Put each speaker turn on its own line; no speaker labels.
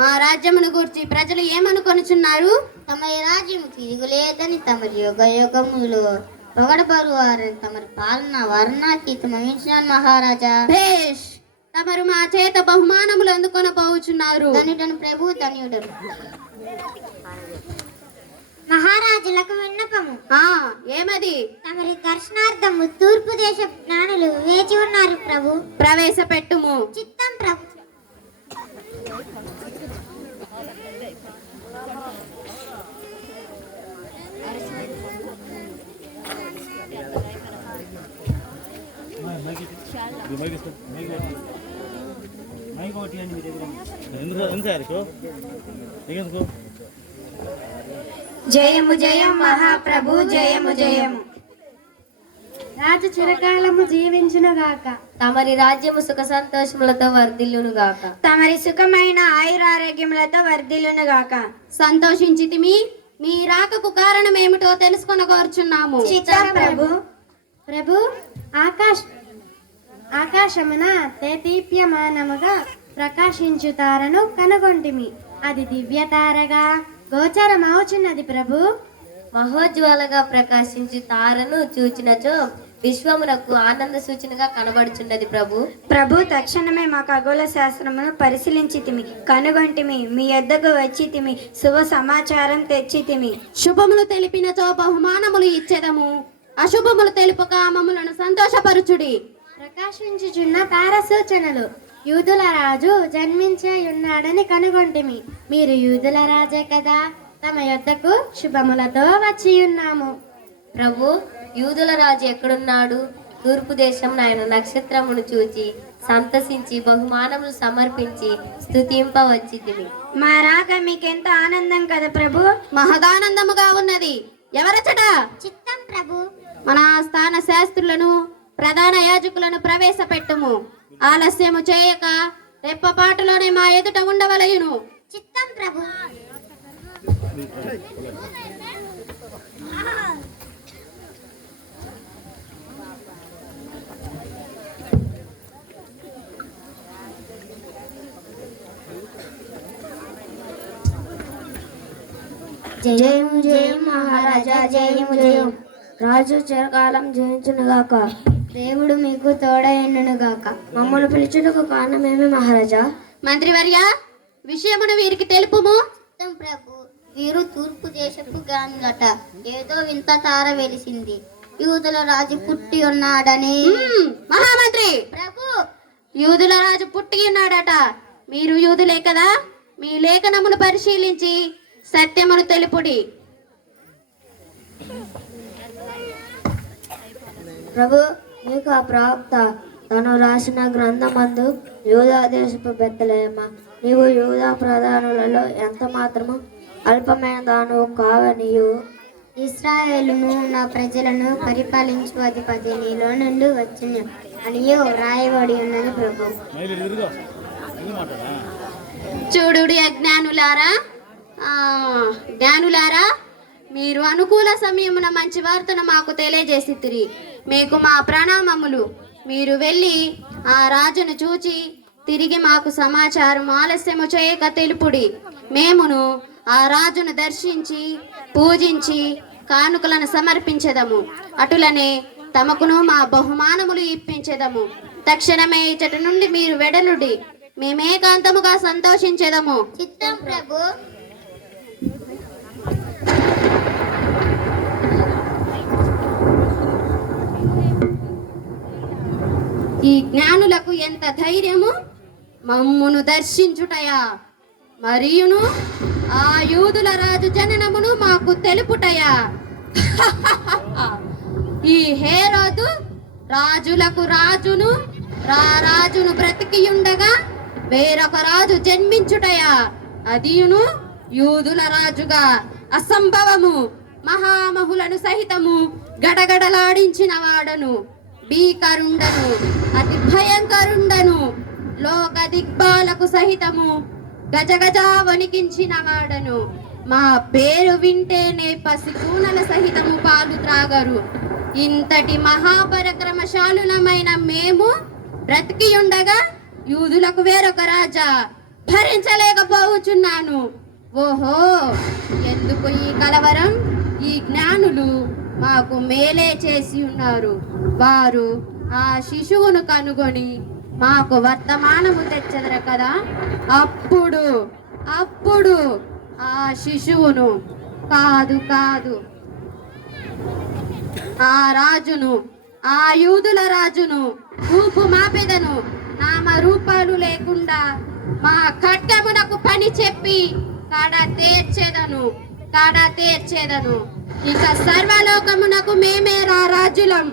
మా రాజ్యమును గూర్చి ప్రజలు ఏమనుకొనుచున్నారు?
తమ రాజ్యం తిరుగులేదని తమరి యుగ యుగములో పొగడబరు వారిని తమరి పాలన వర్ణాతీతమించిన మహారాజా.
భేష్! తమరు మా చేత బహుమానములు అందుకొని పోవుచున్నారు.
ధనుడను ప్రభు ధన్యుడను మహారాజులకు విన్నపము.
ఆ ఏమది?
తమరి దర్శనార్థము తూర్పు దేశ జ్ఞానులు వేచి ఉన్నారు ప్రభు.
ప్రవేశపెట్టుము.
చిత్తం ప్రభు
ఎందుకు
జయము జయం మహాప్రభు జయము జయము. రాజు చిరకాలము జీవించునుగాక
తమరి రాజ్యము సుఖ సంతోషములతో వర్ధిల్లును గాక.
తమరి సుఖమైన ఆయురారోగ్యములతో వర్ధిల్లునుగాక
సంతోషించితిమి మీ రాకకు కారణం ఏమిటో తెలుసుకొని కోరుచున్నాము
చిత్తం ప్రభు. ప్రభు ఆకాశ ఆకాశమున తేదీప్యమానముగా ప్రకాశించు తారను కనుగొంటిమి. అది దివ్య తారగా గోచరమవుచున్నది ప్రభు.
మహోజ్వాలగా ప్రకాశించి తారను చూచినచో విశ్వమునకు ఆనంద సూచనగా కనబడుచున్నది ప్రభు.
ప్రభు తక్షణమే మా ఖగోళ శాస్త్రమును పరిశీలించితిమి కనుగొంటిమి మీ యొద్దకు వచ్చితిమి శుభ సమాచారం తెచ్చితిమి.
శుభములు తెలిపినచో బహుమానములు ఇచ్చేదము. అశుభములు తెలుపక మమ్ములను సంతోషపరుచుడి.
ప్రకాశించుచున్న తార సూచనలు యూదుల రాజు జన్మించే ఉన్నాడని కనుగొంటిమి. మీరు యూదుల రాజే కదా. తమ యొద్దకు శుభములతో వచ్చి ఉన్నాము
ప్రభు యూదుల రాజు ఎక్కడున్నాడు? తూర్పు దేశం ఆయన నక్షత్రమును చూచి సంతసించి బహుమానములు సమర్పించి స్తుతింపవచ్చితిమి.
మా రాక మీకెంతో ఆనందం కదా ప్రభు?
మహదానందముగా ఉన్నది. ఎవరచట
చిత్తం ప్రభు.
మన స్థాన శాస్త్రులను ప్రధాన యాజకులను ప్రవేశపెట్టుము. ఆలస్యము చేయక రెప్పపాటులోనే మా ఎదుట ఉండవలయును.
చిత్తం ప్రభు.
జయము జయం మహారాజా జయము జయం రాజు చిరకాలం జయించునుగాక. దేవుడు మీకు తోడైననుగాక మమ్మల్ని పిలుచుటకు కారణమేమి మహారాజా.
మంత్రివర్య విషయమును వీరికి తెలుపుము.
ప్రభు వీరు తూర్పు దేశపు గానులట. ఏదో వింత తార వెలిసింది. యూదుల రాజు పుట్టి ఉన్నాడని.
మహామంత్రి!
ప్రభు!
యూదుల రాజు పుట్టి ఉన్నాడట. మీరు యూదులే కదా? మీ లేఖనమును పరిశీలించి సత్యమును తెలుపుడి.
ప్రభు మీకు ఆ ప్రవక్త తను రాసిన గ్రంథమందు యూదా దేశపు బెత్తలేమ. నీవు యూదా ప్రధానులలో ఎంత మాత్రము అల్పమైన దాను కావనియు. ఇస్రాయేలును నా ప్రజలను పరిపాలించు అధిపతి నీలో నుండి వచ్చిన. అని రాయబడి ఉన్నది ప్రభు.
చూడుడి అజ్ఞానులారా. జ్ఞానులారా మీరు అనుకూల సమయమున మంచి వార్తను మాకు తెలియజేసి తిరిగి మీకు మా ప్రణామములు. మీరు వెళ్ళి ఆ రాజును చూచి తిరిగి మాకు సమాచారం ఆలస్యము చేయక తెలుపుడి. మేమును ఆ రాజును దర్శించి పూజించి కానుకలను సమర్పించదము. అటులనే తమకును మా బహుమానములు ఇప్పించేదము. తక్షణమే ఇచ్చట నుండి మీరు వెడలుడి. మేమేకాంతముగా సంతోషించేదము.
చిత్తం ప్రభు
ఈ జ్ఞానులకు ఎంత ధైర్యము? మమ్మును దర్శించుటయా? మరియును ఆ యూదుల రాజు జననమును మాకు తెలుపుటయా? ఈ హేరోదు రాజులకు రాజును రా రాజును బ్రతికియుండగా వేరొక రాజు జన్మించుటయా? అదియును యూదుల రాజుగా అసంభవము మహామహులను సహితము గడగడలాడించిన వాడను భీకరుండను అతి భయంకరుండను లోక దిగ్బాలకు సహితము గజగజ వణికించిన వాడను. మా పేరు వింటేనే పసికూనల సహితము పాలు త్రాగరు. ఇంతటి మహాపరక్రమశాలులమైన మేము బ్రతికియుండగా యూదులకు వేరొక రాజా భరించలేకపోవచ్చున్నాను. ఓహో ఎందుకు ఈ కలవరం ఈ జ్ఞానులు? మాకు మేలే చేసి ఉన్నారు. వారు ఆ శిశువును కనుగొని మాకు వర్తమానము తెచ్చదరు కదా? అప్పుడు అప్పుడు ఆ శిశువును కాదు కాదు ఆ రాజును ఆ యూదుల రాజును రూపు మాపెదను నామ రూపాలు లేకుండా మా ఖడ్గమునకు పని చెప్పి కాడ తీర్చేదను కాడ తీర్చేదను. ఇక సర్వలోకమునకు మేమే రా రాజులం.